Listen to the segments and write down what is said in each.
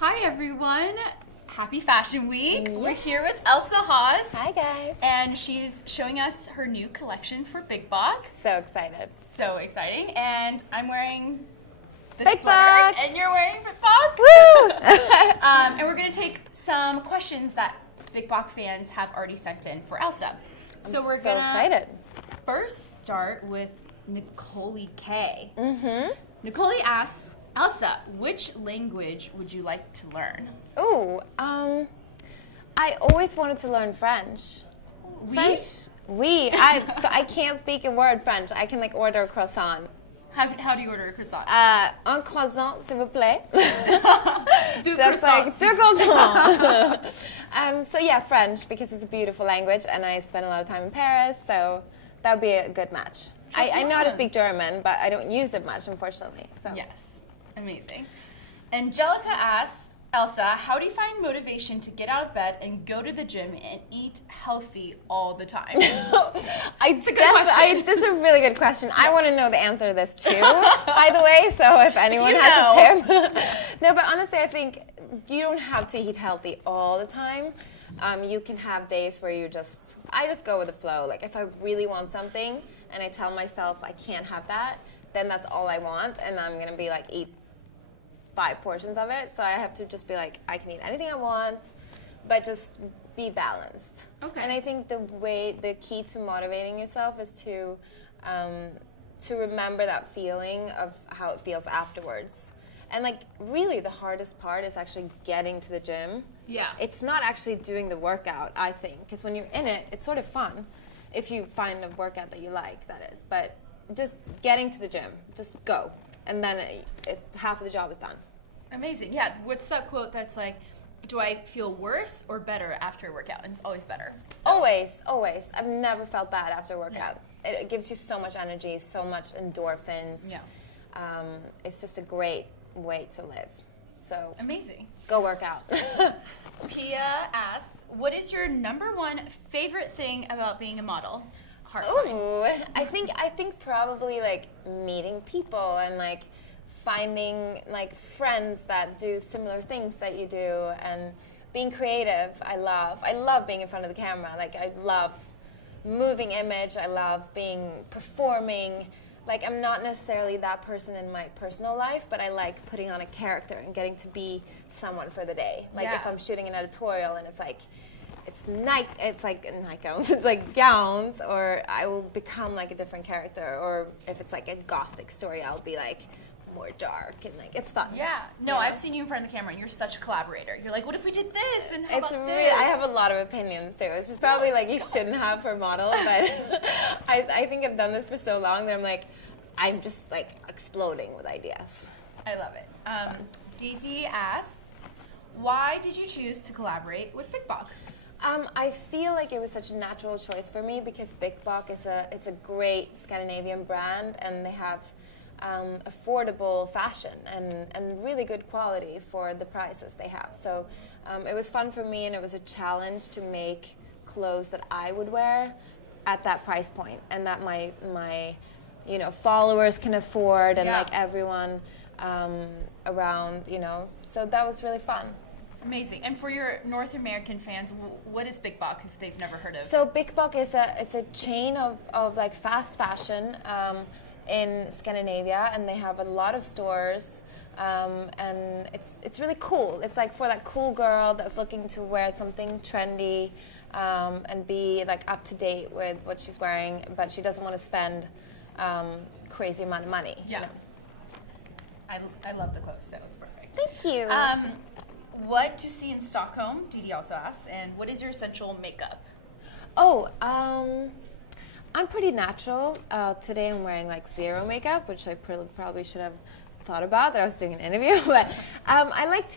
Hi everyone! Happy Fashion Week! Yeah. We're here with Elsa Hosk. Hi guys! And she's showing us her new collection for Big Boss. So excited. So exciting. And I'm wearing the Big sweater, Boss! and you're wearing Big Boss! Woo! And we're going to take some questions that Big Boss fans have already sent in for Elsa. So we're so excited. First start with Nicole K. Mm-hmm. Nicole asks, Elsa, which language would you like to learn? Ooh, I always wanted to learn French. Oui? French? Oui. I can't speak a word French. I can like order a croissant. How do you order a croissant? Un croissant, s'il vous plaît. Deux That's croissants. like deux croissants. So yeah, French, because it's a beautiful language and I spent a lot of time in Paris, so that would be a good match. I know how to speak German, but I don't use it much, unfortunately. So. Yes. Amazing. Angelica asks, Elsa, how do you find motivation to get out of bed and go to the gym and eat healthy all the time? It's a good question. This is a really good question. Yeah. I want to know the answer to this too, by the way, so if anyone has a tip. No, but honestly, I think you don't have to eat healthy all the time. You can have days where I just go with the flow. Like if I really want something and I tell myself I can't have that, then that's all I want, and I'm going to be like, eat 5 portions of it. So I have to just be like, I can eat anything I want, but just be balanced. Okay. And I think the key to motivating yourself is to remember that feeling of how it feels afterwards. And like really the hardest part is actually getting to the gym. Yeah. It's not actually doing the workout, I think, because when you're in it, it's sort of fun if you find a workout that you like, that is. But just getting to the gym, just go. And then it's half of the job is done. Amazing. Yeah. What's that quote that's like, do I feel worse or better after a workout? And it's always better. So. Always, always. I've never felt bad after a workout. Yeah. It gives you so much energy, so much endorphins. Yeah. It's just a great way to live. So amazing. Go work out. Pia asks, what is your #1 favorite thing about being a model? Ooh, I think probably like meeting people and like finding like friends that do similar things that you do, and being creative. I love being in front of the camera. Like I love moving image. I love performing. Like I'm not necessarily that person in my personal life, but I like putting on a character and getting to be someone for the day. Like if I'm shooting an editorial and it's like night gowns, it's like gowns, or I will become like a different character, or if it's like a gothic story, I'll be like more dark, and like it's fun. Yeah. No, I've seen you in front of the camera and you're such a collaborator. You're like, what if we did this, and how about this? I have a lot of opinions too, which is probably like you shouldn't have for a model, but I think I've done this for so long that I'm just like exploding with ideas. I love it. DD asks, why did you choose to collaborate with Big Boss? I feel like it was such a natural choice for me because Big Boss it's a great Scandinavian brand, and they have affordable fashion and really good quality for the prices they have. So it was fun for me, and it was a challenge to make clothes that I would wear at that price point, and that my followers can afford, and like everyone around, so that was really fun. Amazing. And for your North American fans, what is Big Boss if they've never heard of it? So Big Boss is a chain of like fast fashion in Scandinavia, and they have a lot of stores, and it's really cool. It's like for that cool girl that's looking to wear something trendy and be like up to date with what she's wearing, but she doesn't want to spend crazy amount of money. Yeah. I love the clothes, so it's perfect. Thank you. What to see in Stockholm, Didi also asks, and what is your essential makeup? I'm pretty natural. Today I'm wearing like zero makeup, which I probably should have thought about that I was doing an interview. But I like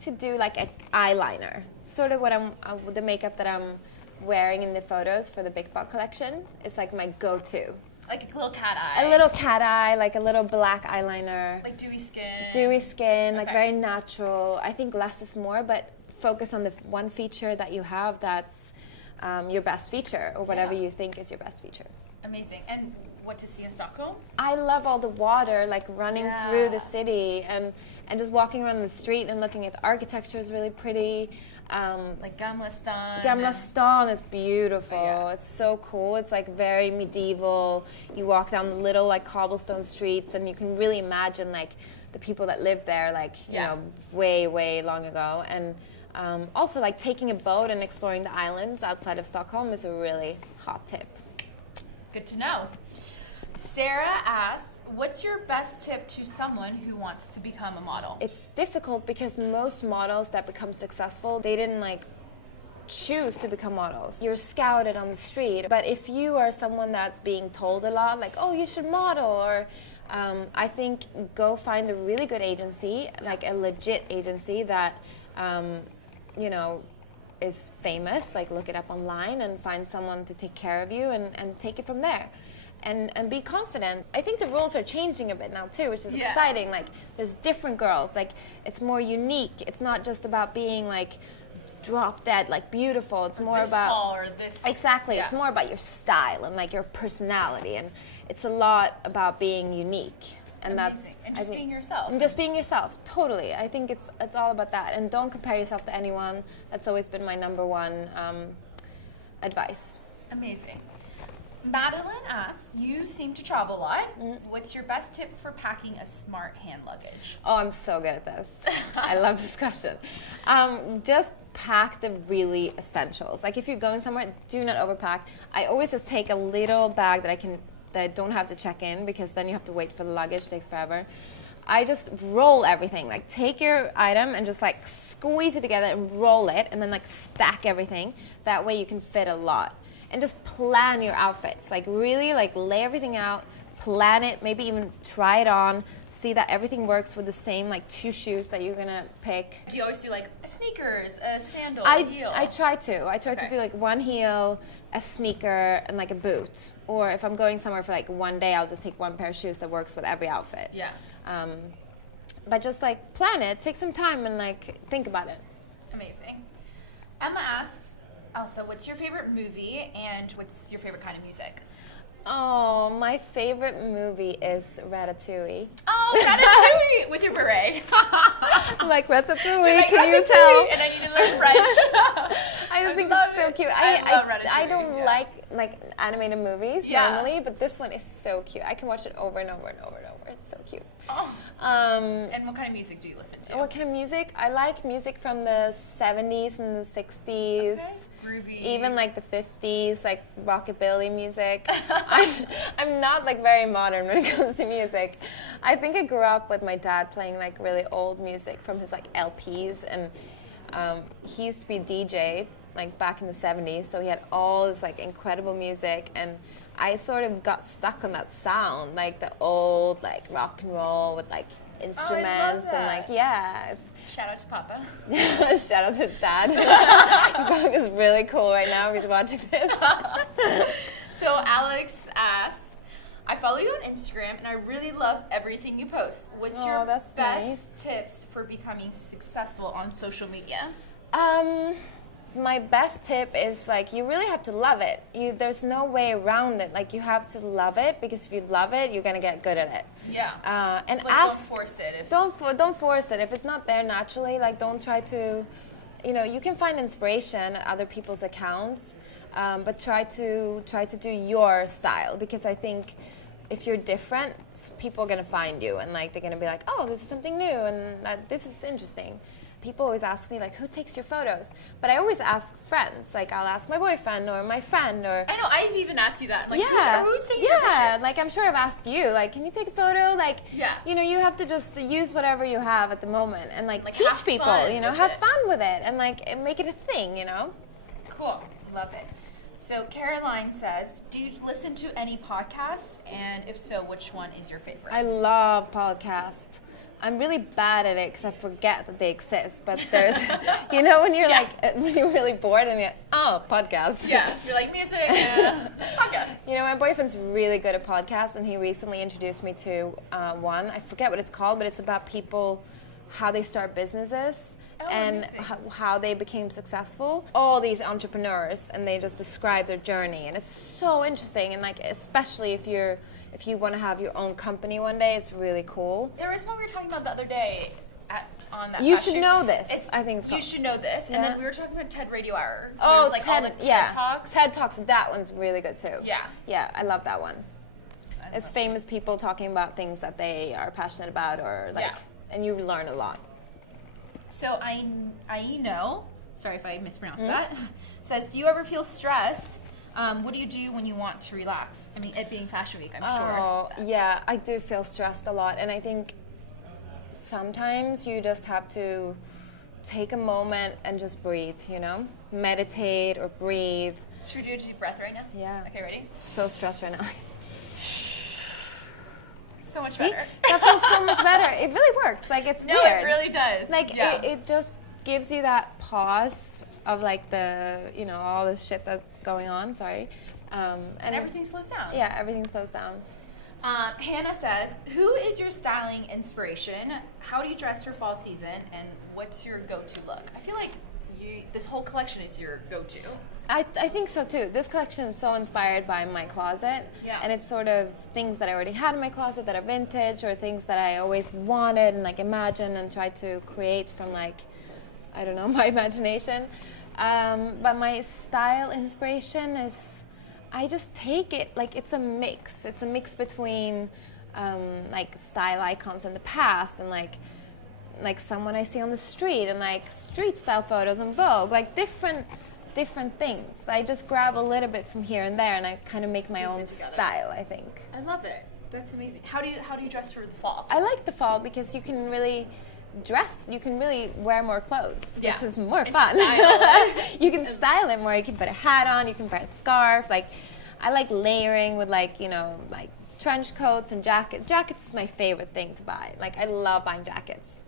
to do like an eyeliner, sort of the makeup that I'm wearing in the photos for the Big Boss collection. It's like my go-to. Like a little cat eye. A little cat eye, like a little black eyeliner. Like dewy skin. Dewy skin, like very natural. I think less is more, but focus on the one feature that you have that's your best feature, or whatever you think is your best feature. Amazing. And what to see in Stockholm? I love all the water, like running through the city, and just walking around the street and looking at the architecture is really pretty. Like Gamla Stan. Gamla Stan is beautiful. Yeah. It's so cool. It's like very medieval. You walk down the little like cobblestone streets, and you can really imagine like the people that lived there, like you know, way long ago. And also like taking a boat and exploring the islands outside of Stockholm is a really hot tip. Good to know. Sarah asks, what's your best tip to someone who wants to become a model? It's difficult because most models that become successful, they didn't like choose to become models. You're scouted on the street. But if you are someone that's being told a lot, like, oh, you should model, or I think go find a really good agency, like a legit agency that, you know, is famous, like look it up online and find someone to take care of you and take it from there. And be confident. I think the rules are changing a bit now too, which is exciting. Like there's different girls. Like it's more unique. It's not just about being like drop dead, like beautiful. It's more this about tall or this. Exactly. Yeah. It's more about your style and like your personality, and it's a lot about being unique. And Amazing. And just being yourself. And just being yourself, totally. I think it's all about that. And don't compare yourself to anyone. That's always been my number one advice. Amazing. Madeline asks, you seem to travel a lot. What's your best tip for packing a smart hand luggage? Oh, I'm so good at this. I love this question. Just pack the really essentials. Like if you're going somewhere, do not overpack. I always just take a little bag that I don't have to check in, because then you have to wait for the luggage. It takes forever. I just roll everything. Like take your item and just like squeeze it together and roll it, and then like stack everything. That way you can fit a lot. And just plan your outfits. Like really like lay everything out, plan it, maybe even try it on, see that everything works with the same like 2 shoes that you're gonna pick. Do you always do like sneakers, a sandal, a heel? I try to do like 1 heel, a sneaker, and like a boot. Or if I'm going somewhere for like 1 day, I'll just take 1 pair of shoes that works with every outfit. Yeah. But just like plan it, take some time and like think about it. Amazing. Emma asks, Elsa, what's your favorite movie and what's your favorite kind of music? Oh, my favorite movie is Ratatouille. Oh, Ratatouille with your beret. Like Ratatouille, Like can you Ratatouille, tell? And I need to learn French. I just think it's so cute. I love Ratatouille. I don't like animated movies normally, but this one is so cute. I can watch it over and over and over and over. It's so cute. Oh. And what kind of music do you listen to? What kind of music? I like music from the 70s and the 60s. Okay. Groovy. Even like the 50s, like rockabilly music. I'm not like very modern when it comes to music. I think I grew up with my dad playing like really old music from his like LPs, and he used to be a DJ like back in the 70s, so he had all this like incredible music, and I sort of got stuck on that sound, like the old like rock and roll with like instruments and like Shout out to Papa. Shout out to Dad. He probably is really cool right now if he's watching this. So Alex asks, I follow you on Instagram and I really love everything you post. What's your best tips for becoming successful on social media? My best tip is like you really have to love it. There's no way around it. Like you have to love it, because if you love it, you're gonna get good at it. Yeah. And like, don't force it. Don't force it. If it's not there naturally, like don't try to. You can find inspiration at other people's accounts, but try to do your style, because I think if you're different, people are gonna find you, and like they're gonna be like, oh, this is something new, and this is interesting. People always ask me, like, who takes your photos? But I always ask friends. Like, I'll ask my boyfriend or my friend or... I know, I've even asked you that. Like, who's taking your pictures? Like, I'm sure I've asked you, like, can you take a photo? Like, you have to just use whatever you have at the moment and, like teach people, have fun with it and, like, make it a thing, Cool. Love it. So Caroline says, do you listen to any podcasts? And if so, which one is your favorite? I love podcasts. I'm really bad at it because I forget that they exist. But there's, when you're when you're really bored and you're like, oh, podcast. Yeah, you're like music, podcast. My boyfriend's really good at podcasts, and he recently introduced me to one. I forget what it's called, but it's about people, how they start businesses. and how they became successful. All these entrepreneurs, and they just describe their journey, and it's so interesting. And like, especially if you want to have your own company one day, it's really cool. There was one we were talking about the other day on that. You should know this. I think it's called. You should know this. Yeah. And then we were talking about TED Radio Hour. Oh, was, like, TED, all the TED Talks. TED Talks, that one's really good too. Yeah. Yeah, I love that one. It's famous people talking about things that they are passionate about, or like, and you learn a lot. So I know, sorry if I mispronounced that, says, do you ever feel stressed? What do you do when you want to relax? I mean, it being Fashion Week, I'm sure. Oh, yeah, I do feel stressed a lot, and I think sometimes you just have to take a moment and just breathe, you know? Meditate or breathe. Should we do a deep breath right now? Yeah. Okay, ready? So stressed right now. So much better. That feels so much better. It really works. Like, it's weird. No, it really does. Like, it just gives you that pause of like the, you know, all this shit that's going on. Sorry. And everything slows down. Yeah, everything slows down. Hannah says, who is your styling inspiration? How do you dress for fall season? And what's your go-to look? I feel like this whole collection is your go-to. I think so too. This collection is so inspired by my closet. Yeah. And it's sort of things that I already had in my closet that are vintage, or things that I always wanted and like imagined and tried to create from like, I don't know, my imagination. But my style inspiration is, I just take it, like it's a mix. It's a mix between like style icons in the past and like someone I see on the street, and like street style photos on Vogue, like different things. I just grab a little bit from here and there, and I kind of make my own style, I think. I love it. That's amazing. How do you dress for the fall? I like the fall because you can really dress. You can really wear more clothes, which is more fun. You can style it more. You can put a hat on. You can wear a scarf. Like, I like layering with like, you know, like trench coats and jackets. Jackets is my favorite thing to buy. Like, I love buying jackets.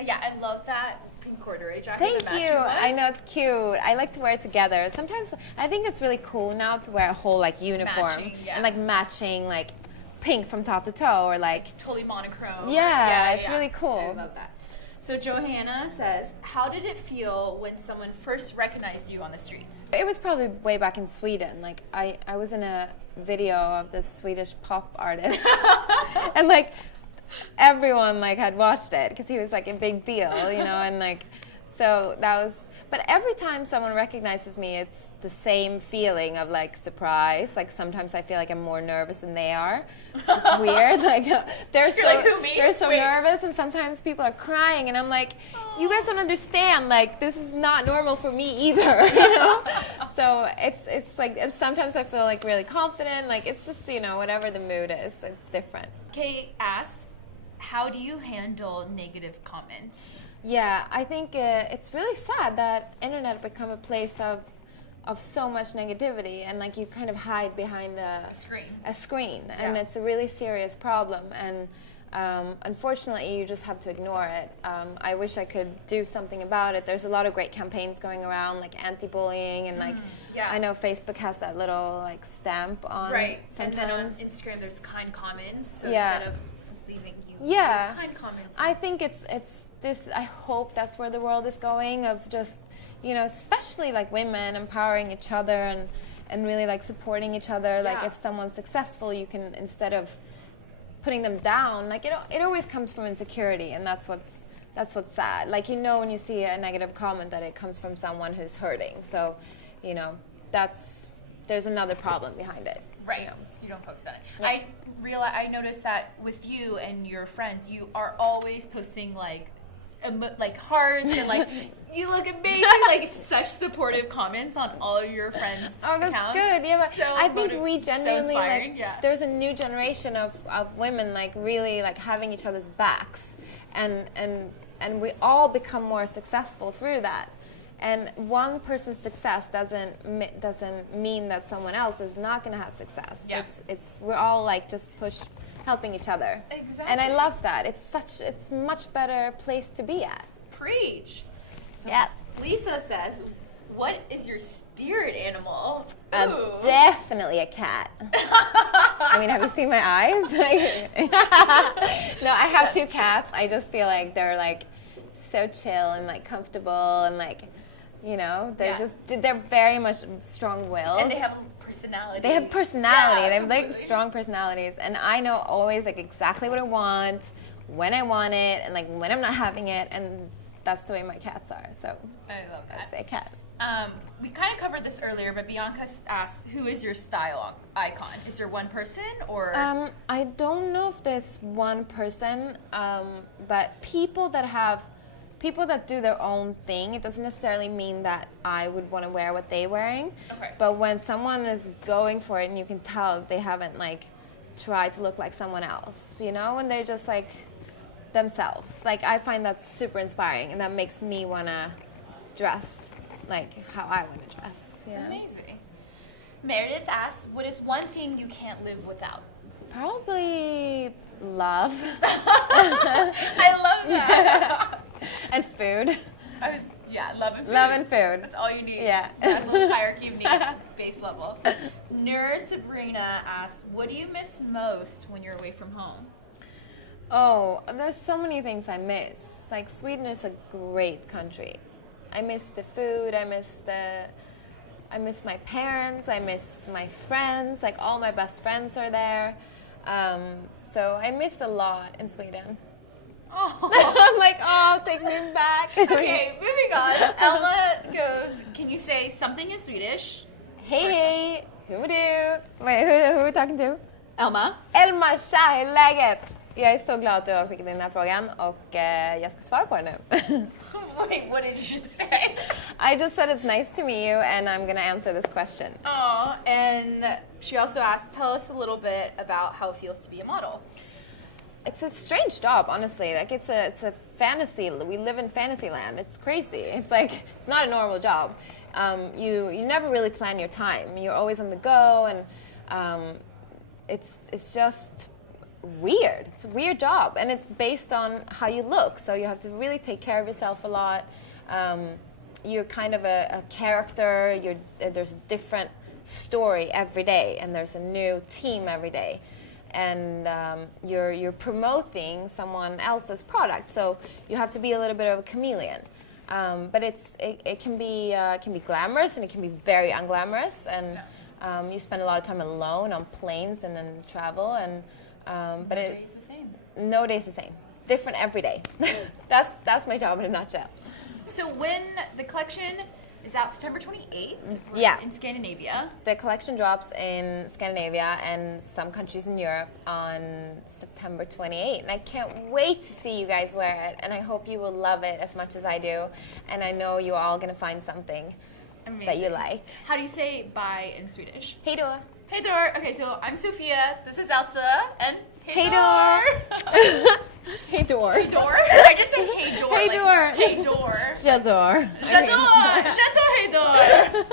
Yeah, I love that pink corduroy jacket. Thank you. I know, it's cute. I like to wear it together. Sometimes I think it's really cool now to wear a whole like uniform and like matching like pink from top to toe, or like totally monochrome. Yeah, it's really cool. I love that. So Johanna says, how did it feel when someone first recognized you on the streets? It was probably way back in Sweden. Like I was in a video of this Swedish pop artist, and like everyone like had watched it because he was like a big deal, you know, and like, so that was, but every time someone recognizes me, it's the same feeling of like surprise. Like sometimes I feel like I'm more nervous than they are, which is weird. Like they're so nervous, and sometimes people are crying, and I'm like, you guys don't understand. Like this is not normal for me either, you know. So it's like, and sometimes I feel like really confident. Like it's just, you know, whatever the mood is, it's different. Kate asks, how do you handle negative comments? Yeah, I think it's really sad that internet become a place of so much negativity, and like you kind of hide behind a screen, and it's a really serious problem, and unfortunately you just have to ignore it. I wish I could do something about it. There's a lot of great campaigns going around, like anti-bullying, and like I know Facebook has that little like stamp on sometimes. And then on Instagram there's kind comments, so instead of leaving kind comments. I think it's this, I hope that's where the world is going, of just, you know, especially like women empowering each other and really like supporting each other. Like if someone's successful, you can, instead of putting them down, like it always comes from insecurity, and that's what's sad. Like, you know, when you see a negative comment, that it comes from someone who's hurting. So, you know, there's another problem behind it. Right, you know? So you don't focus on it. Yeah. I noticed that with you and your friends, you are always posting like hearts and like you look amazing, like such supportive comments on all of your friends' that's accounts. Good. Yeah, but so I think we genuinely there's a new generation of women like really like having each other's backs, and we all become more successful through that. And one person's success doesn't mean that someone else is not going to have success. Yeah. We're all like just helping each other. Exactly. And I love that. It's much better place to be at. Preach. So yes. Lisa says, what is your spirit animal? Definitely a cat. I mean, have you seen my eyes? No, I have two cats. I just feel like they're like so chill and like comfortable and like, you know, they're very much strong-willed. And they have personality. They have personality. Yeah, they have like strong personalities, and I know always like exactly what I want, when I want it, and like when I'm not having it, and that's the way my cats are. So I love that. That's a cat. We kind of covered this earlier, but Bianca asks, who is your style icon? Is there one person or? I don't know if there's one person, but people that do their own thing, it doesn't necessarily mean that I would want to wear what they're wearing. Okay. But when someone is going for it and you can tell they haven't like tried to look like someone else, you know, and they're just like themselves. Like I find that super inspiring, and that makes me want to dress like how I want to dress. You know? Amazing. Meredith asks, what is one thing you can't live without? Probably love. I love that. And food. Love and food. Love and food. That's all you need. Yeah. Maslow's hierarchy of needs, base level. Nura Sabrina asks, what do you miss most when you're away from home? Oh, there's so many things I miss. Like Sweden is a great country. I miss the food. I miss my parents. I miss my friends. Like all my best friends are there. So I miss a lot in Sweden. Oh. I'm like, oh, take me back. Okay, moving on. Elma goes, can you say something in Swedish? Hej, hur mår du? Wait, who are we talking to? Elma. Elma, tja, hur är läget? Jag är så glad att du har skickat in den här frågan och jag ska svara på den nu. Wait, what did you just say? I just said it's nice to meet you and I'm going to answer this question. Oh, and she also asked, tell us a little bit about how it feels to be a model. It's a strange job, honestly. Like it's a fantasy. We live in fantasy land. It's crazy. It's like it's not a normal job. You never really plan your time. You're always on the go, and it's just weird. It's a weird job, and it's based on how you look. So you have to really take care of yourself a lot. You're kind of a character. There's a different story every day, and there's a new team every day. And you're promoting someone else's product, so you have to be a little bit of a chameleon. But it can be glamorous and it can be very unglamorous, and you spend a lot of time alone on planes and then travel. And but no day's the same. No day's the same. Different every day. That's my job in a nutshell. So when the collection is out September 28th in Scandinavia. The collection drops in Scandinavia and some countries in Europe on September 28th. And I can't wait to see you guys wear it. And I hope you will love it as much as I do. And I know you're all going to find something that you like. How do you say bye in Swedish? Hej då. Hej då. Okay, so I'm Sophia. This is Elsa. And hej då. Hej då. Hej då. I just said hey door. Hej då. Hej door. J'adore. J'adore. J'adore hej door.